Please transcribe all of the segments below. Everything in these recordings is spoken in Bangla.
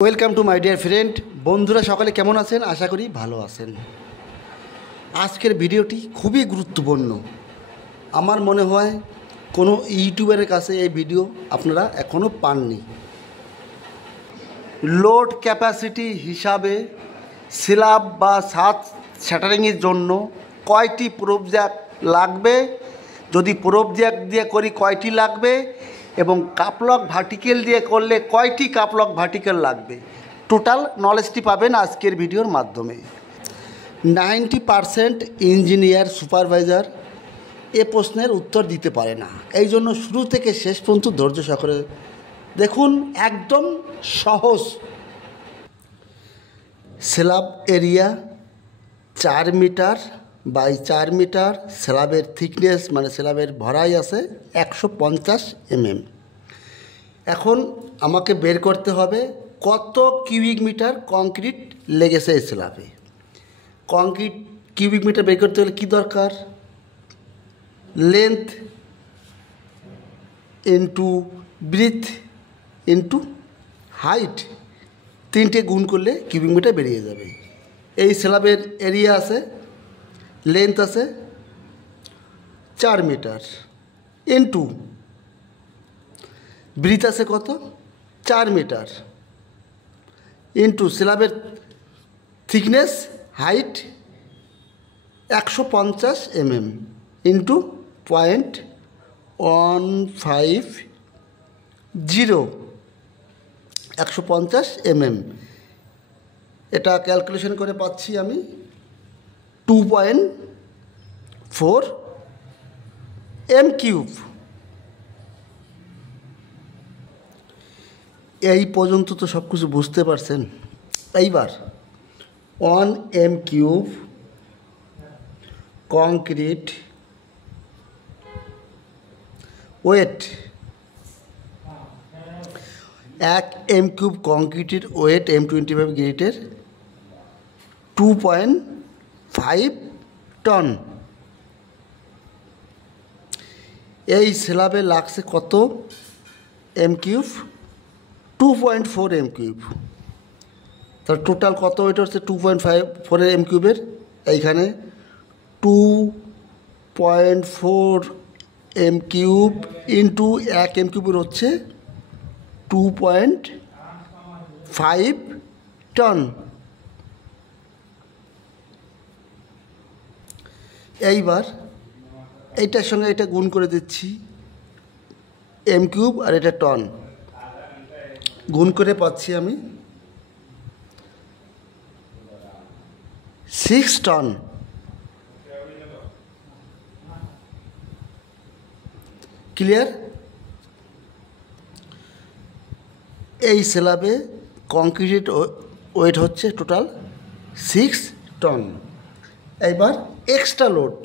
Welcome to my dear friend. বন্ধুরা সকলে কেমন আছেন? আশা করি ভালো আছেন। আজকের ভিডিওটি খুবই গুরুত্বপূর্ণ। আমার মনে হয় কোনো ইউটিউবারের কাছে এই ভিডিও আপনারা এখনও পাননি। লোড ক্যাপাসিটি হিসাবে স্ল্যাব বা ছাদ শ্যাটারিংয়ের জন্য কয়টি প্রোব জ্যাক লাগবে, যদি প্রোব জ্যাক দিয়ে করি কয়টি লাগবে, এবং কাপলক ভার্টিক্যাল দিয়ে করলে কয়টি কাপলক ভার্টিক্যাল লাগবে, টোটাল নলেজটি পাবেন আজকের ভিডিওর মাধ্যমে। 90% ইঞ্জিনিয়ার সুপারভাইজার এ প্রশ্নের উত্তর দিতে পারে না। এই জন্য শুরু থেকে শেষ পর্যন্ত ধৈর্য সহকারে দেখুন। একদম সহজ। Slab area 4 metre by 4 metre, স্ল্যাবের থিকনেস মানে স্ল্যাবের ভরাই আছে 150 mm। এখন আমাকে বের করতে হবে কত কিউবিক মিটার কংক্রিট লেগেছে এই স্ল্যাবে। কংক্রিট কিউবিক মিটার বের করতে হলে কী দরকার? Length into breadth into height, তিনটে গুণ করলে কিউবিক মিটার বেরিয়ে যাবে। এই স্ল্যাবের এরিয়া আছে, লেন্থ আছে 4 মিটার, ইন্টু ব্রিথ আছে কত 4 মিটার, ইন্টু স্ল্যাবের thickness height 150 mm, into 0.150, 150 mm। এটা ক্যালকুলেশন করে পাচ্ছি আমি 2.4 m3। এই পর্যন্ত তো সব কিছু বুঝতে পারছেন। এইবার 1 m3 কংক্রিট ওয়েট, 1 m3 কংক্রিটের ওয়েট M25 গ্রেডের 2.5 টন। এই স্ল্যাবে লাগছে কত m3? 2.4 m3। তাহলে টোটাল কত ওয়েট হচ্ছে 2.4 m3-এর? এইখানে 2.4 m3 ইন্টু 1 m3 হচ্ছে 2.5 টন। এইবার এইটার সঙ্গে এটা গুণ করে দিচ্ছি, m3 আর এটা টন, গুণ করে পাচ্ছি আমি 6 টন। ক্লিয়ার? এই স্ল্যাবে কংক্রিট ওয়েট হচ্ছে টোটাল 6 টন। এইবার এক্সট্রা লোড,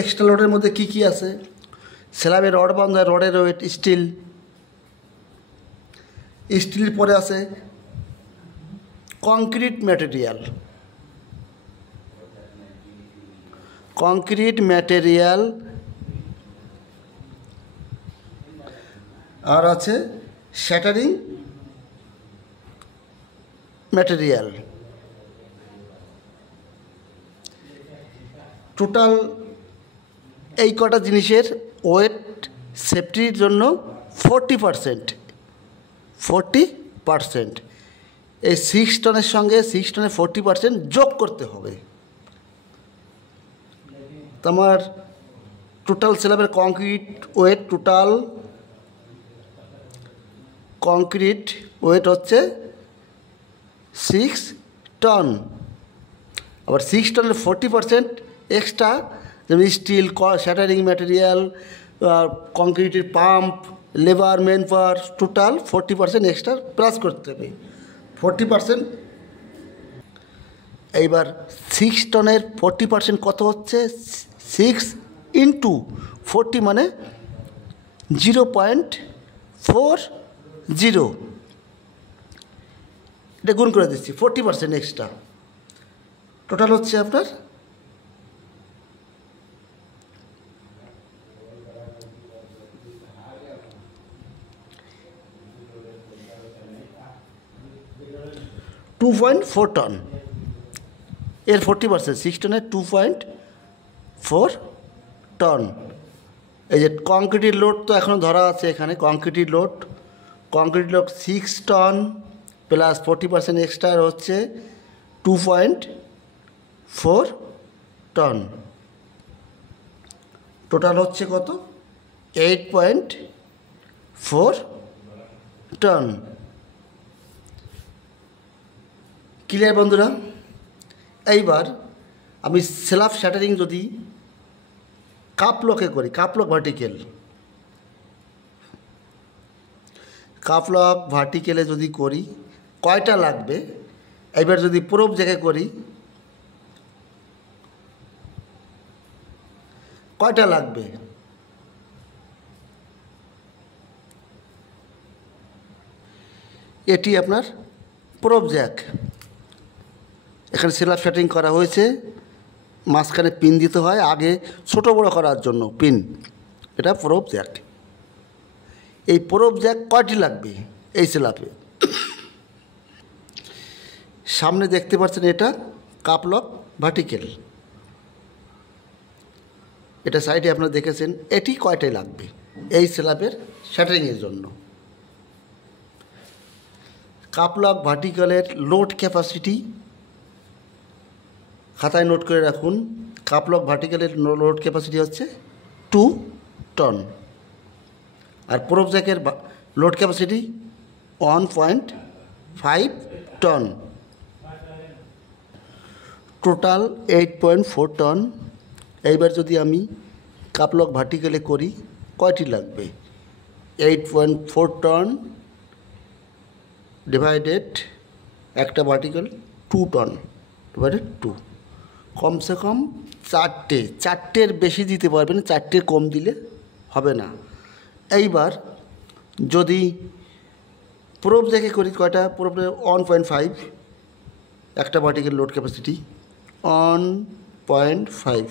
এক্সট্রা লোডের মধ্যে কি কি আছে? স্ল্যাবে রড বাঁধা, রডের ওয়েট, স্টিলের পরে আছে কংক্রিট ম্যাটেরিয়াল, আর আছে শ্যাটারিং ম্যাটেরিয়াল। টোটাল এই কটা জিনিসের ওয়েট সেফটির জন্য 40%। এই 6 টনের সঙ্গে 6 টনের 40% যোগ করতে হবে। তোমার টোটাল স্ল্যাবের কংক্রিট ওয়েট হচ্ছে 6 টন। আবার 6 টনের 40% এক্সট্রা, যেমন স্টিল, শ্যাটারিং ম্যাটেরিয়াল, কংক্রিটের pump, labour, man power, total 40% extra plus করতে হবে 40%। এইবার 6 টনের 40% কত হচ্ছে? 6 ইন্টু 40 মানে 0.40। এটা গুণ করে দিচ্ছি, 40% এক্সট্রা, টোটাল হচ্ছে আপনার 2.4 টন, এর 40%, 6 টনের 2.4 টন। এই যে কংক্রিটের লোড তো এখনও ধরা আছে এখানে, কংক্রিটের লোড 6 টন প্লাস 40% এক্সট্রা হচ্ছে 2.4 টন, টোটাল হচ্ছে কত? 8.4 টন। ক্লিয়ার বন্ধুরা? এইবার আমি স্ল্যাব শ্যাটারিং যদি কাপলকে করি, কাপলক ভার্টিক্যালে যদি করি কয়টা লাগবে? এইবার যদি প্রোব জ্যাকে করি কয়টা লাগবে? এটি আপনার প্রোব জ্যাক, এখানে স্ল্যাব শ্যাটারিং করা হয়েছে, মাঝখানে পিন দিতে হয় আগে ছোট বড় করার জন্য পিন, এটা প্রোব জ্যাক। এই প্রোব জ্যাক কয়টি লাগবে এই স্ল্যাবে? সামনে দেখতে পাচ্ছেন এটা কাপলক ভার্টিক্যাল, এটা সাইডে আপনারা দেখেছেন, এটি কয়টাই লাগবে এই স্ল্যাবের শ্যাটারিংয়ের জন্য? কাপলক ভার্টিক্যালের লোড ক্যাপাসিটি খাতায় নোট করে রাখুন। কাপলক ভার্টিক্যালের লোড ক্যাপাসিটি হচ্ছে 2 টন, আর প্রোব জ্যাকের load capacity 1.5 ton, total 8.4 ton. এইবার যদি আমি কাপলক ভার্টিক্যালে করি কয়টি লাগবে? 8.4 টন ডিভাইডেড একটা ভার্টিক্যাল 2 টন ডিভাইডেড 2, কমসে কম 4টের বেশি দিতে পারবেন, 4টের কম দিলে হবে না। এইবার যদি প্রোব জ্যাকে করি কয়টা? প্রোব 1.5, একটা ভার্টিক্যাল লোড ক্যাপাসিটি 1.5,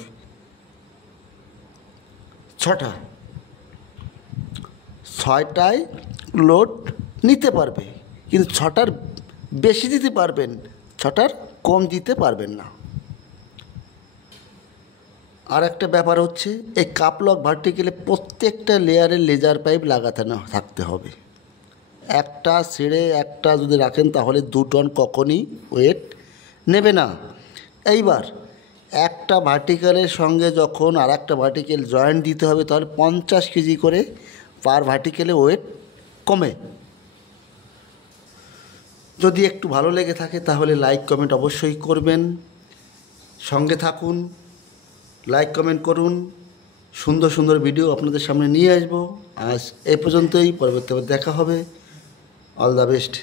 6টায় লোড নিতে পারবে, কিন্তু 6টার বেশি দিতে পারবেন, 6টার কম দিতে পারবেন না। আর একটা ব্যাপার হচ্ছে এই কাপলক ভার্টিক্যালে প্রত্যেকটা লেয়ারে লেজার পাইপ লাগানো থাকতে হবে। একটা ছেড়ে একটা যদি রাখেন তাহলে 2 টন কখনই ওয়েট নেবে না। এইবার একটা ভার্টিক্যালের সঙ্গে যখন আর একটা ভার্টিক্যাল জয়েন্ট দিতে হবে তাহলে 50 কেজি করে পার ভার্টিক্যালে ওয়েট কমে। যদি একটু ভালো লেগে থাকে তাহলে লাইক কমেন্ট অবশ্যই করবেন, সঙ্গে থাকুন, লাইক কমেন্ট করুন, সুন্দর সুন্দর ভিডিও আপনাদের সামনে নিয়ে আসবো। আজ এই পর্যন্তই, পরবর্তীতে দেখা হবে। All the best.